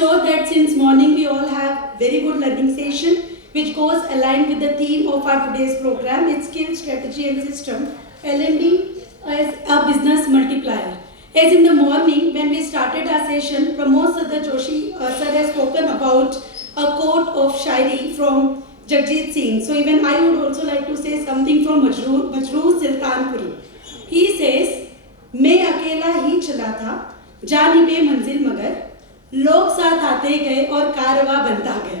sure that since morning we all have very good learning session which goes aligned with the theme of our today's program. It's skill, strategy and system, L&D as a business multiplier. As in the morning when we started our session, Pramod Sadar Joshi sir has spoken about a quote of Shairi from Jagjit Singh. So even I would also like to say something from Majroor Sultanpuri. He says, मैं अकेला ही चला था, जानिबे मंजिल मगर, लोग साथ आते गए और कारवां बनता गया.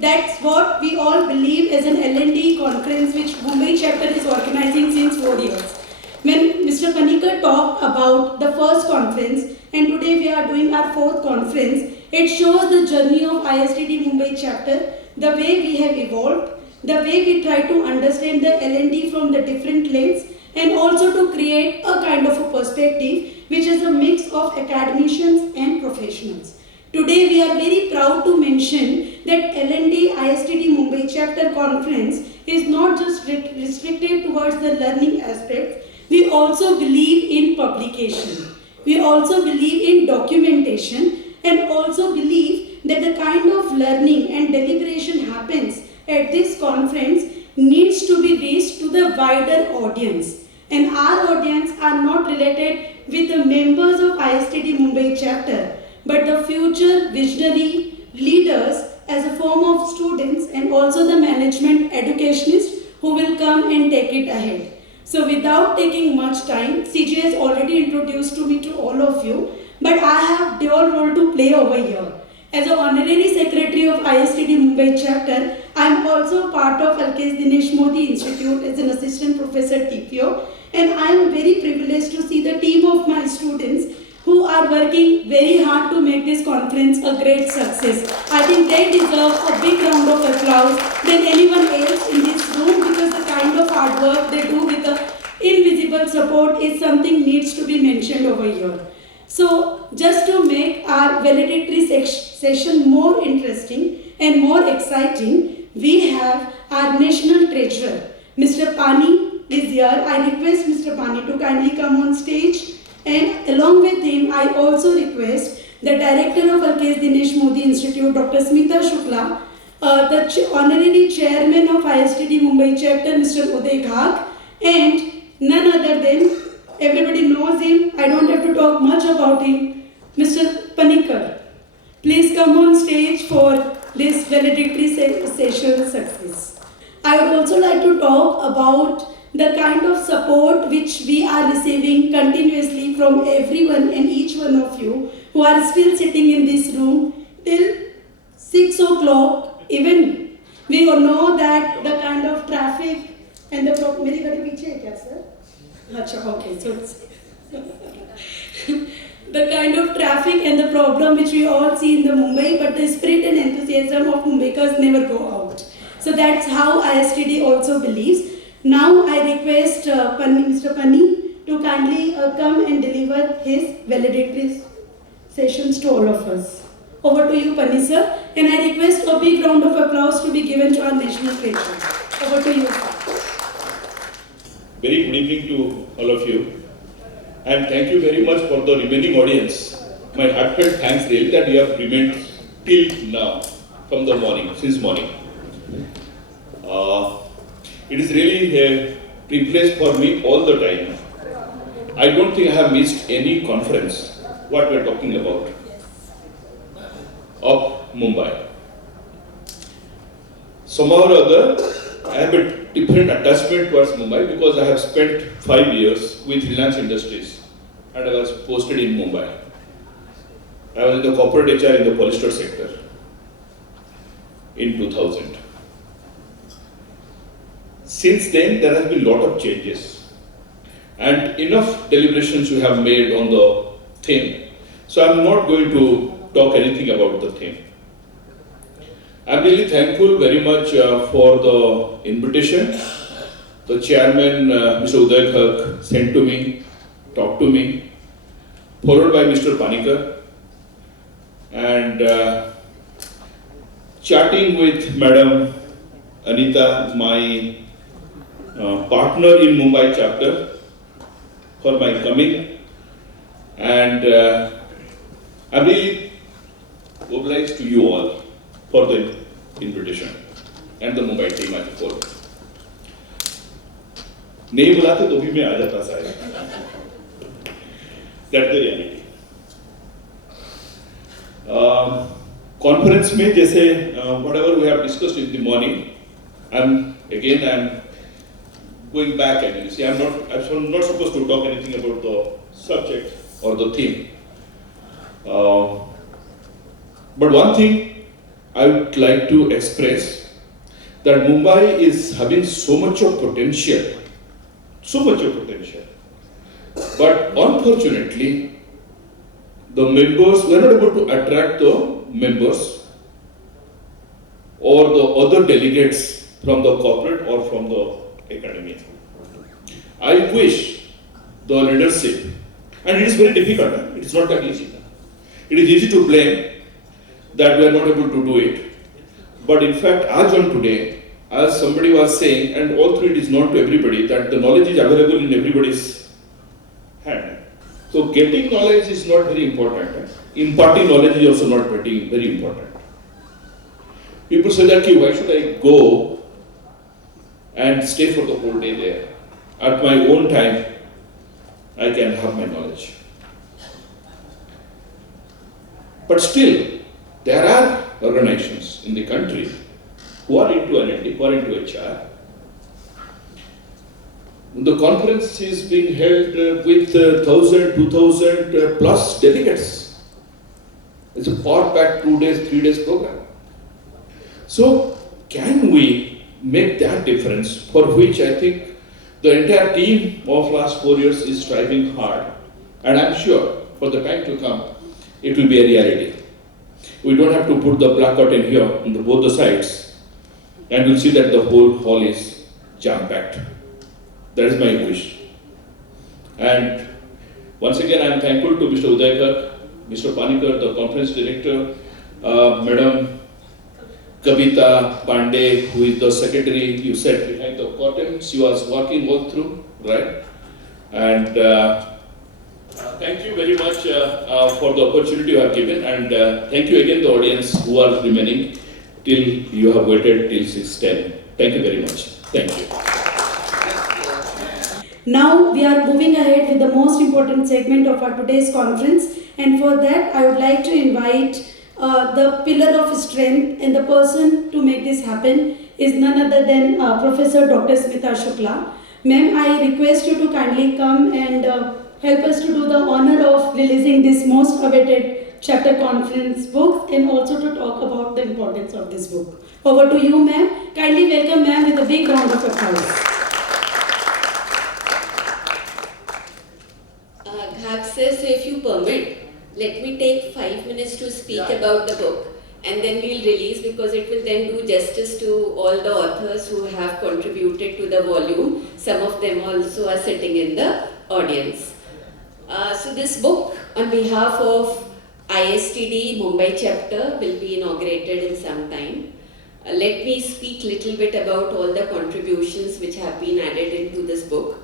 That's what we all believe as an L&D conference which Mumbai chapter is organizing since 4 years. When Mr. Panikar talked about the first conference and today we are doing our fourth conference, it shows the journey of ISTD Mumbai chapter, the way we have evolved, the way we try to understand the L&D from the different lens and also to create a kind of a perspective which is a mix of academicians and professionals. Today we are very proud to mention that L&D ISTD Mumbai chapter conference is not just restricted towards the learning aspects. We also believe in publication. We also believe in documentation and also believe that the kind of learning and deliberation happens at this conference needs to be reached to the wider audience. And our audience are not related with the members of ISTD Mumbai chapter, but the future visionary leaders as a form of students and also the management educationists who will come and take it ahead. So without taking much time, CJ has already introduced me to all of you, but I have dual role to play over here. As an honorary secretary of ISTD Mumbai chapter, I am also part of LKS Dinesh Modi Institute as an assistant professor TPO, and I am very privileged to see the team of my students who are working very hard to make this conference a great success. I think they deserve a big round of applause than anyone else in this room because the kind of hard work they do with the invisible support is something needs to be mentioned over here. So just to make our valedictory session more interesting and more exciting, we have our national treasurer, Mr. Pany is here. I request Mr. Pany to kindly come on stage. And along with him, I also request the director of LKS Dinesh Modi Institute, Dr. Smita Shukla, the honorary chairman of ISTD Mumbai chapter, Mr. Uday Ghak, and none other than, everybody knows him, I don't have to talk much about him, Mr. Panikar. Please come on stage for this valedictory session success. I would also like to talk about the kind of support which we are receiving continuously from everyone and each one of you who are still sitting in this room till 6 o'clock. Even we all know that the kind of traffic and the problem. मेरी गाड़ी पीछे है क्या sir? अच्छा, okay, so the kind of traffic and the problem which we all see in the Mumbai, but the spirit and enthusiasm of Mumbaikars never go out. So that's how ISTD also believes. Now I request Mr. Pany to kindly come and deliver his valedictory sessions to all of us. Over to you, Pany sir, and I request a big round of applause to be given to our national treasurer. Over to you, sir. Very good evening to all of you, and thank you very much for the remaining audience. My heartfelt thanks really that you have remained till now, from the morning, since morning. It is really a privilege for me all the time. I don't think I have missed any conference, what we are talking about, of Mumbai. Somehow or other, I have a different attachment towards Mumbai because I have spent 5 years with Reliance Industries and I was posted in Mumbai. I was in the corporate HR in the polyester sector in 2000. Since then, there has been a lot of changes and enough deliberations we have made on the theme. So I'm not going to talk anything about the theme. I'm really thankful very much for the invitation. The chairman, Mr. Uday Ghak, sent to me, talked to me, followed by Mr. Panikar, and chatting with Madam Anita, my partner in Mumbai chapter, for my coming, and I'm really obliged to you all for the invitation and the Mumbai team as a whole. नहीं बुलाते तो भी मैं आ जाता शायद. That's the reality. Conference में जैसे whatever we have discussed in the morning, I'm going back and you see I'm not supposed to talk anything about the subject or the theme. But one thing I would like to express that Mumbai is having so much of potential, but unfortunately the members, we are not able to attract the members or the other delegates from the corporate or from the academia. I wish the leadership, and it is very difficult, it is not that easy. It is easy to blame that we are not able to do it. But in fact, as on today, as somebody was saying, and all through it is known to everybody, that the knowledge is available in everybody's hand. So getting knowledge is not very important. Imparting knowledge is also not very important. People say that, why should I go and stay for the whole day there? At my own time, I can have my knowledge. But still, there are organizations in the country who are into L&D, who are into HR. The conference is being held with 1,000, 2,000 plus delegates. It's a power-packed 2 days, 3 days program. So, can we make that difference, for which I think the entire team of last 4 years is striving hard, and I'm sure for the time to come, it will be a reality. We don't have to put the black curtain here on both the sides, and we'll see that the whole hall is jam-packed. That is my wish. And once again, I am thankful to Mr. Udaykar, Mr. Pany, the conference director, Madam Kavita, Pandey, who is the secretary, you said behind the curtain. She was working all through, right? And thank you very much for the opportunity you have given, and thank you again the audience who are remaining till you have waited till 6:10. Thank you very much. Thank you. Now we are moving ahead with the most important segment of our today's conference, and for that I would like to invite the pillar of strength, and the person to make this happen is none other than Professor Dr. Smita Shukla. Ma'am, I request you to kindly come and help us to do the honor of releasing this most awaited chapter conference book, and also to talk about the importance of this book. Over to you, ma'am. Kindly welcome ma'am with a big round of applause. So if you permit, let me take 5 minutes to speak about the book, and then we'll release, because it will then do justice to all the authors who have contributed to the volume. Some of them also are sitting in the audience. So this book, on behalf of ISTD Mumbai chapter, will be inaugurated in some time. Let me speak little bit about all the contributions which have been added into this book.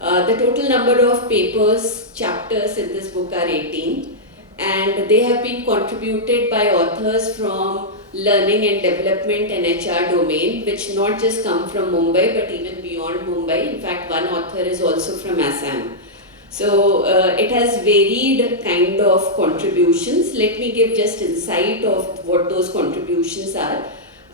The total number of papers, chapters in this book are 18, and they have been contributed by authors from learning and development and HR domain, which not just come from Mumbai but even beyond Mumbai. In fact, one author is also from Assam. So it has varied kind of contributions. Let me give just insight of what those contributions are.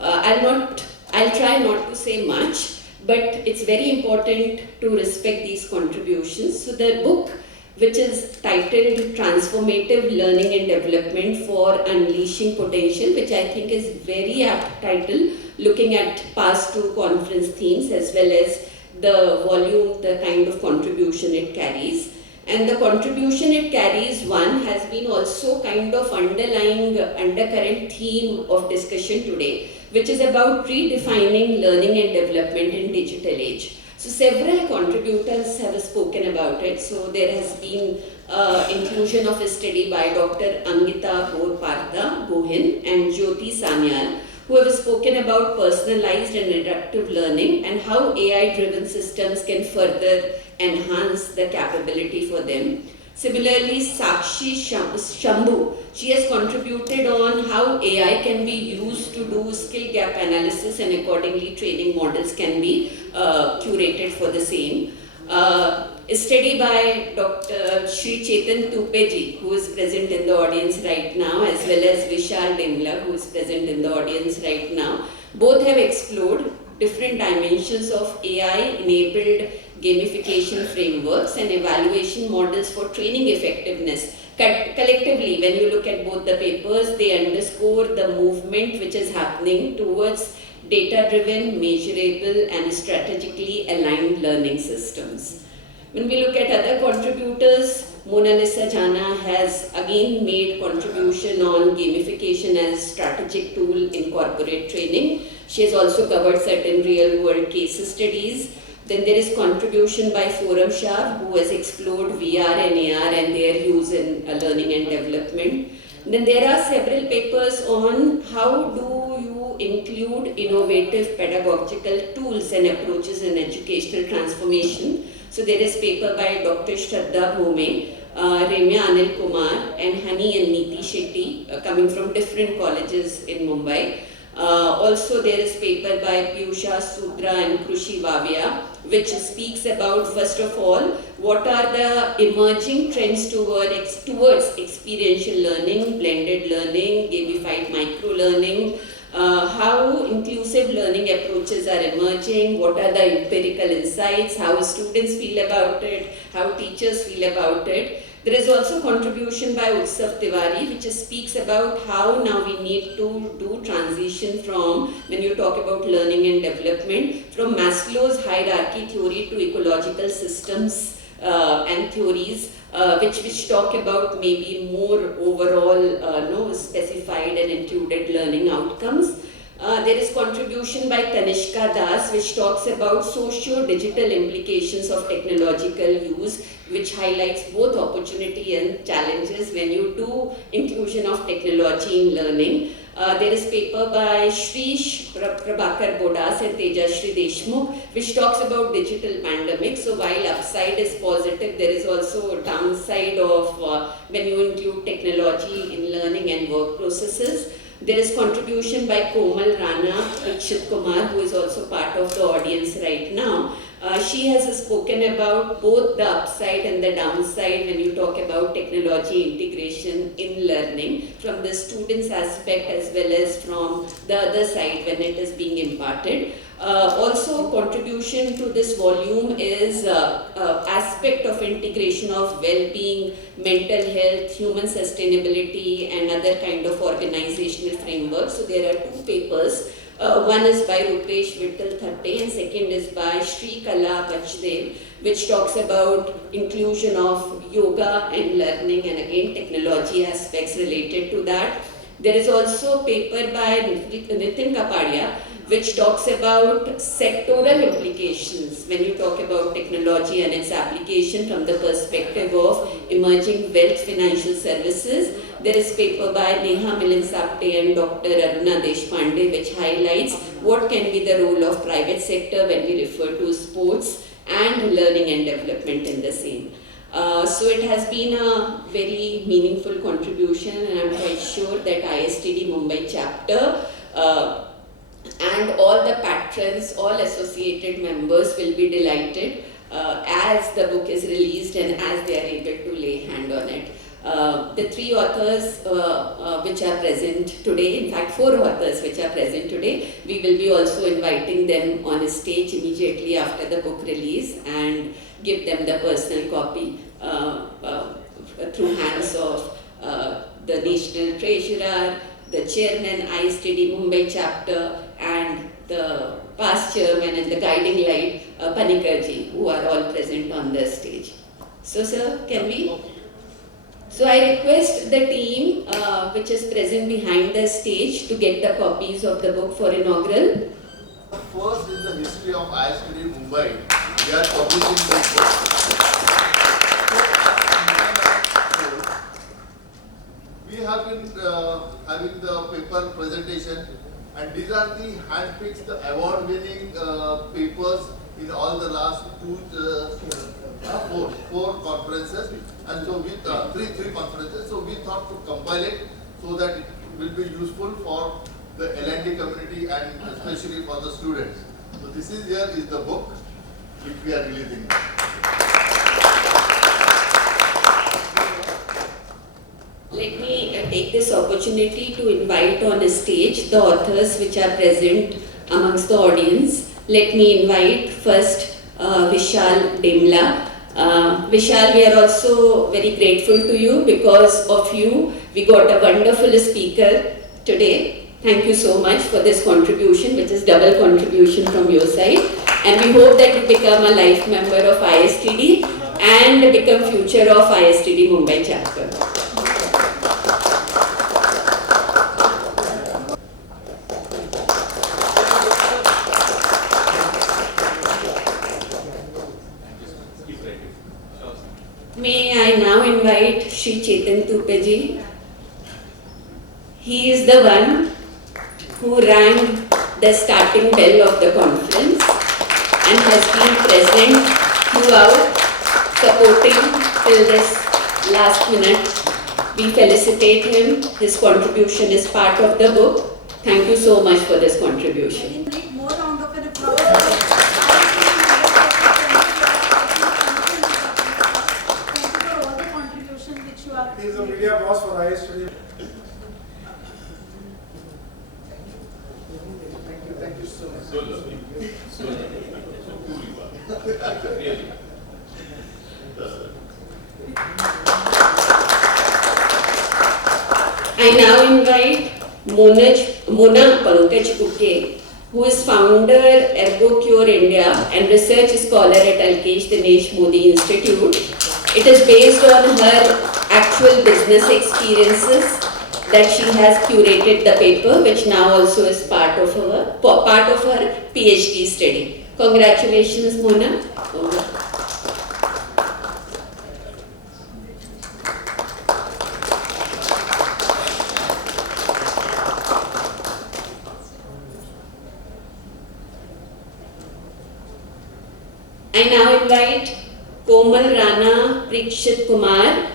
I'll try not to say much, but it's very important to respect these contributions. So the book, which is titled Transformative Learning and Development for Unleashing Potential, which I think is very apt title, looking at past two conference themes as well as the volume, the kind of contribution it carries. And the contribution it carries, one, has been also kind of undercurrent theme of discussion today, which is about redefining learning and development in digital age. So several contributors have spoken about it. So there has been inclusion of a study by Dr. Angita Borparda Gohin and Jyoti Sanyal, who have spoken about personalized and adaptive learning and how AI-driven systems can further enhance the capability for them. Similarly, Sakshi Shambhu, she has contributed on how AI can be used to do skill gap analysis, and accordingly training models can be curated for the same. A study by Dr. Sri Chetan Tupeji, who is present in the audience right now, as well as Vishal Demla, who is present in the audience right now. Both have explored different dimensions of AI-enabled gamification frameworks and evaluation models for training effectiveness. Collectively, when you look at both the papers, they underscore the movement which is happening towards data-driven, measurable, and strategically aligned learning systems. When we look at other contributors, Mona Lisa Jana has again made contribution on gamification as strategic tool in corporate training. She has also covered certain real-world case studies. Then there is contribution by Forum Shah, who has explored VR and AR and their use in learning and development. Then there are several papers on how do you include innovative pedagogical tools and approaches in educational transformation. So there is paper by Dr. Shraddha Bhome, Remya Anil Kumar, and Hani and Neeti Shetty, coming from different colleges in Mumbai. Also there is paper by Piyusha Sudra and Krushi Vavia, which speaks about, first of all, what are the emerging trends towards experiential learning, blended learning, gamified micro-learning, how inclusive learning approaches are emerging, what are the empirical insights, how students feel about it, how teachers feel about it. There is also contribution by Utsav Tiwari, which speaks about how now we need to do transition from, when you talk about learning and development, from Maslow's hierarchy theory to ecological systems and theories, which talk about maybe more overall specified and included learning outcomes. There is contribution by Tanishka Das, which talks about socio-digital implications of technological use, which highlights both opportunity and challenges when you do inclusion of technology in learning. There is paper by Shrish Prabhakar Bodas and Tejashri Deshmukh, which talks about digital pandemic. So while upside is positive, there is also a downside of when you include technology in learning and work processes. There is contribution by Komal Rana Prakshit Kumar, who is also part of the audience right now. She has spoken about both the upside and the downside when you talk about technology integration in learning, from the student's aspect as well as from the other side when it is being imparted. Also, contribution to this volume is aspect of integration of well-being, mental health, human sustainability, and other kind of organizational frameworks. So there are two papers. One is by Rupesh Vittal Thatte and second is by Sri Kala Bachdev, which talks about inclusion of yoga and learning and again technology aspects related to that. There is also a paper by Nitin Kapadia, which talks about sectoral implications when you talk about technology and its application from the perspective of emerging wealth financial services. There is paper by Neha Milan Sapte and Dr. Aruna Deshpande, which highlights what can be the role of private sector when we refer to sports and learning and development in the same. So it has been a very meaningful contribution, and I'm quite sure that ISTD Mumbai chapter and all the patrons, all associated members will be delighted as the book is released and as they are able to lay hand on it. The three authors which are present today, in fact 4 authors which are present today, we will be also inviting them on a stage immediately after the book release and give them the personal copy through hands of the National Treasurer, the Chairman, ISTD Mumbai chapter, and the past Chairman and the guiding light, Panikarji, who are all present on the stage. So sir, can we? So I request the team which is present behind the stage to get the copies of the book for inaugural. First in the history of ISTD Mumbai, we are publishing this book. We have been having the paper presentation, and these are the handpicked award-winning papers in all the last 2 four conferences, and so with three conferences. So we thought to compile it so that it will be useful for the L&D community and especially for the students. So this is the book which we are releasing. Let me take this opportunity to invite on a stage the authors which are present amongst the audience. Let me invite first Vishal Demla. Vishal, we are also very grateful to you. Because of you, we got a wonderful speaker today. Thank you so much for this contribution, which is double contribution from your side. And we hope that you become a life member of ISTD and become future of ISTD Mumbai chapter. May I now invite Shri Chetan Tupeji. He is the one who rang the starting bell of the conference and has been present throughout, supporting till this last minute. We felicitate him. His contribution is part of the book. Thank you so much for this contribution. More round of applause. He is a media boss for ISTD. Thank you so much. So lovely. So lovely. So cool you are. Really. I now invite Mona Pankaj Uke, who is founder ErgoCure India and research scholar at Alkesh Dinesh Modi Institute. It is based on her actual business experiences that she has curated the paper, which now also is part of her PhD study. Congratulations, Mona. Over. I now invite Komal Rana Prakshit Kumar,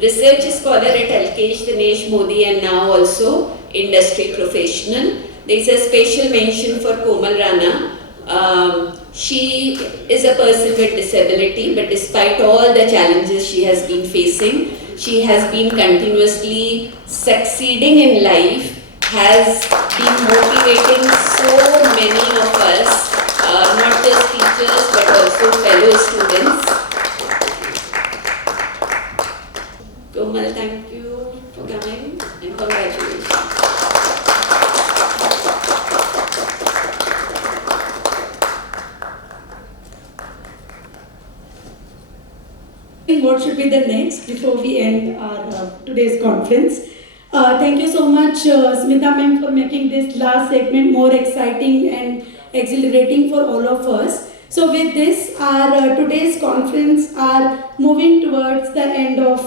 research scholar at Alkesh Dinesh Modi and now also industry professional. There is a special mention for Komal Rana. She is a person with disability, but despite all the challenges she has been facing, she has been continuously succeeding in life, has been motivating so many of us, not just teachers but also fellow students. Komal, thank you for coming and congratulations. What should be the next before we end our today's conference? Thank you so much, Smita ma'am, for making this last segment more exciting and exhilarating for all of us. So with this, our today's conference are moving towards the end of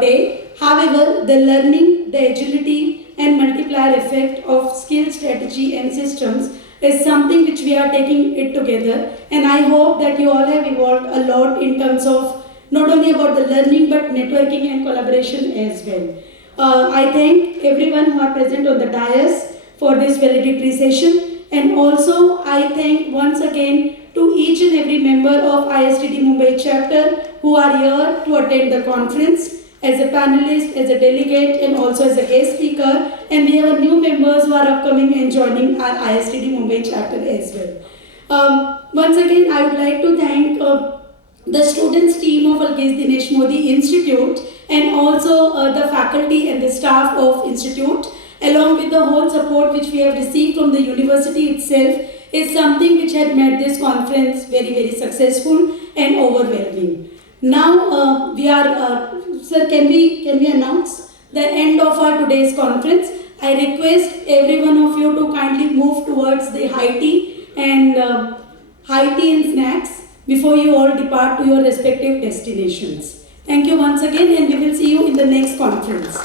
day. However, the learning, the agility and multiplier effect of skill, strategy and systems is something which we are taking it together, and I hope that you all have evolved a lot in terms of not only about the learning but networking and collaboration as well. I thank everyone who are present on the dais for this valedictory session, and also I thank once again to each and every member of ISTD Mumbai chapter who are here to attend the conference as a panelist, as a delegate and also as a guest speaker, and we have new members who are upcoming and joining our ISTD Mumbai chapter as well. Once again, I would like to thank the students team of Alkesh Dinesh Modi Institute and also the faculty and the staff of Institute, along with the whole support which we have received from the university itself, is something which had made this conference very, very successful and overwhelming. Now we are, sir, can we announce the end of our today's conference? I request every one of you to kindly move towards the high tea and snacks before you all depart to your respective destinations. Thank you once again, and we will see you in the next conference.